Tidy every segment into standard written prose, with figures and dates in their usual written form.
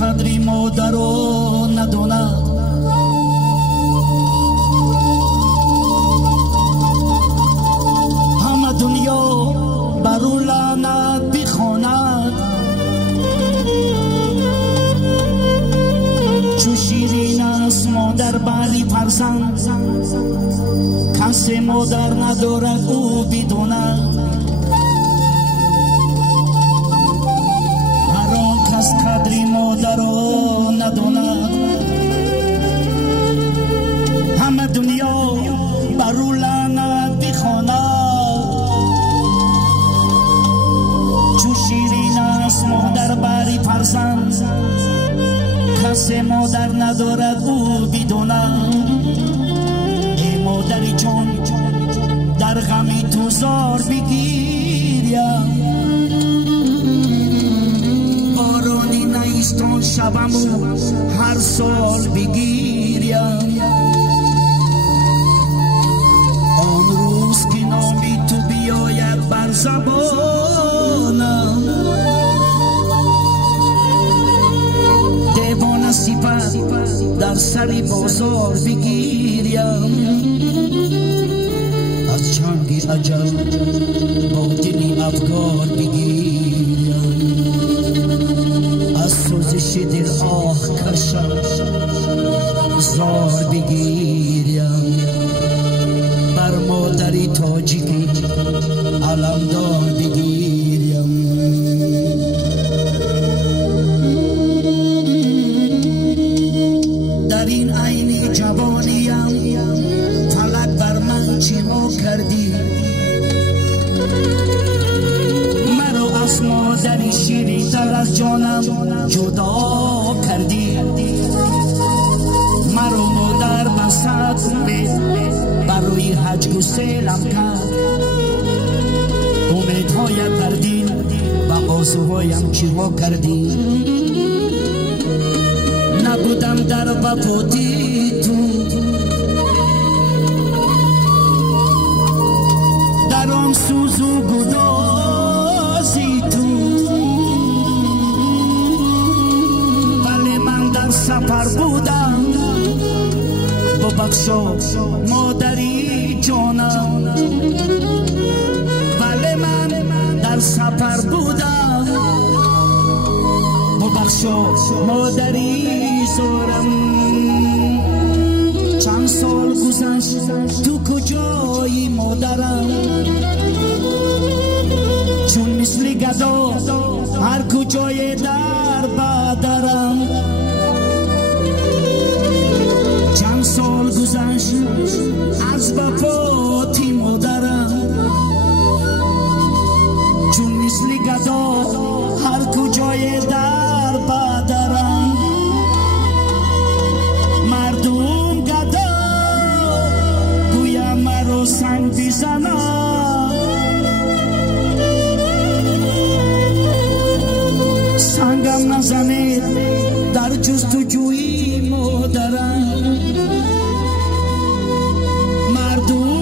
قدری مادر رو نداند، همه دنیا بر او لعنت بخواند. چو شیرین است مادر بری فرزند، کس مادر ندارد او بداند. هر آن کس قدری مادر را نداند، همه دنیا بر او لعنت بخواند. چو شیرین است مادر بری فرزند، کس مادر ندارد او بداند. ای مادری جان در غمی تو زار بگیریم، بارانی نیستان شبمو هر سال بگیریم. آن روز که نامی تو بیاید بر زبانم، دیوان صفت در سری بازار بگیریم. از چنگ عجب با دلی افگار بگیریم، از سوزش دل آه کشم زار بگیریم. بر مادری تاجیکی علمدار بگیریم. در این عین جوانیم فلک بر من چی ما کردی، مرا از مادری شیرین تر از جانم جدا کردی. مرا مادر بسد بر روی حج گسیلم کرد، امیدهای پردین و آرزوهایم چیها کردی. نبودم در وفاتی تو، در آن سوز و گدازی تو، ولی من در سفر بودم. ببخشا مادری جانم، ولی من در سفر بودم. ببخشا مادری زارم. چند سال گذشت تو کجایی مادرم، چون مثل گدا هر کجای در بدرم. چند سال گذشت از وفاتی مادرم، چون مثل گدا هر کجای در بدرم. مردم گدا گویا مرا سنگ بزنم، سنگم نزنید در جستجوی مادرم. مردم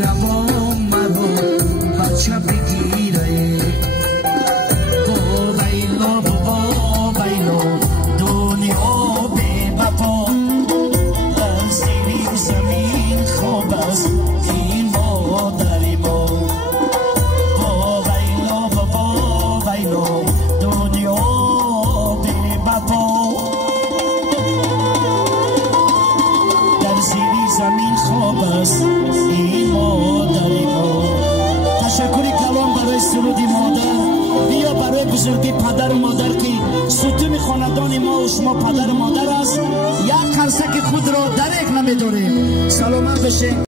روان مرا بچه بگیره با ویلا دنیا به وفا در زیر زمین خواب است این مادر ما با ویلا دنیا به وفا در زیر زمین خواب است این مادر ما. تشکری کلام برای سرودی مادر. بیا برای بزرگی پدر و مادر که ستون خاندان ما و شما پدر و مادر است. یک قرصک خود را درک نمی‌داریم. سلامت بشه.